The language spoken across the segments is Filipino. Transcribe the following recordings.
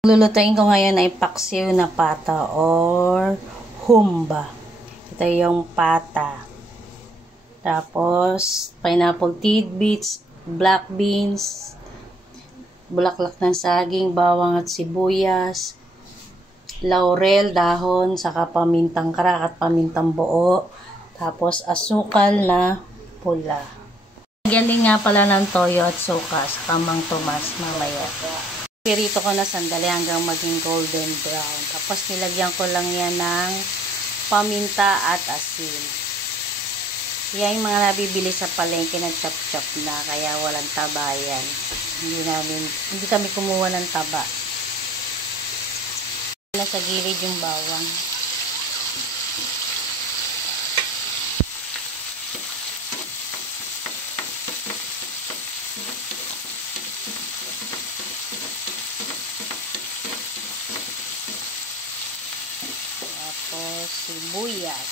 Lulutuin ko ngayon ay paksiw na pata or humba. Ito yung pata. Tapos, pineapple tidbits, black beans, bulaklak ng saging, bawang at sibuyas, laurel, dahon, saka pamintang krak at pamintang buo. Tapos, asukal na pula. Lagyan din nga pala ng toyo at suka sa kamang tumas mamaya. Pirito ko na sandali hanggang maging golden brown. Tapos nilagyan ko lang yan ng paminta at asin. Yan yung mga nabibili sa palengke na chop-chop na kaya walang taba yan. Hindi kami kumuha ng taba. Nasa gilid yung bawang. Tapos sibuyas.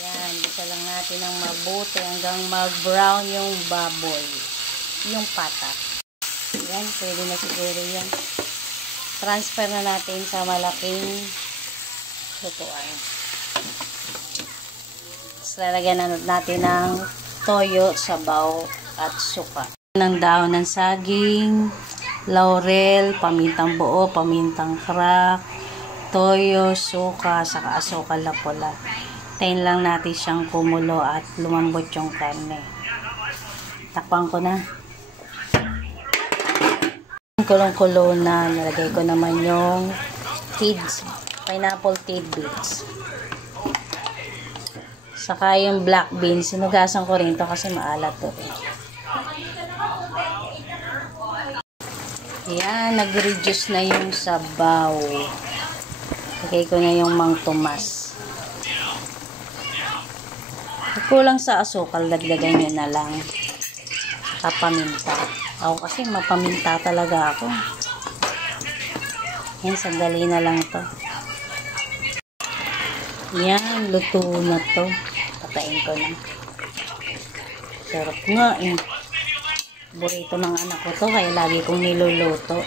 Yan, isa lang natin ng mabuti hanggang mag-brown yung baboy. Yung pata. Yan, pwede na siguro yan. Transfer na natin sa malaking lutuan. Tapos lalagyan na natin ng toyo, sabaw at suka. Ng dahon ng saging, laurel, pamintang buo, pamintang krak, toyo, suka, saka asukal na pula. Tayin lang natin siyang kumulo at lumambot yung karne. Takpan ko na. Kulong-kulo na, nalagay ko naman yung pineapple tidbits. Saka yung black beans, sinugasan ko rin to kasi maalat to. Yan, nag-reduce na yung sabaw. Lagay ko na yung mang tumas. Kulang sa asukal, dagdagan nyo na lang. Paminta. Ako kasi mapaminta talaga ako. Yan, sandali na lang to. Yan, luto na to. Patayin ko na. Sarap nga eh. Burrito ng anak ko to, kaya lagi kong niluluto.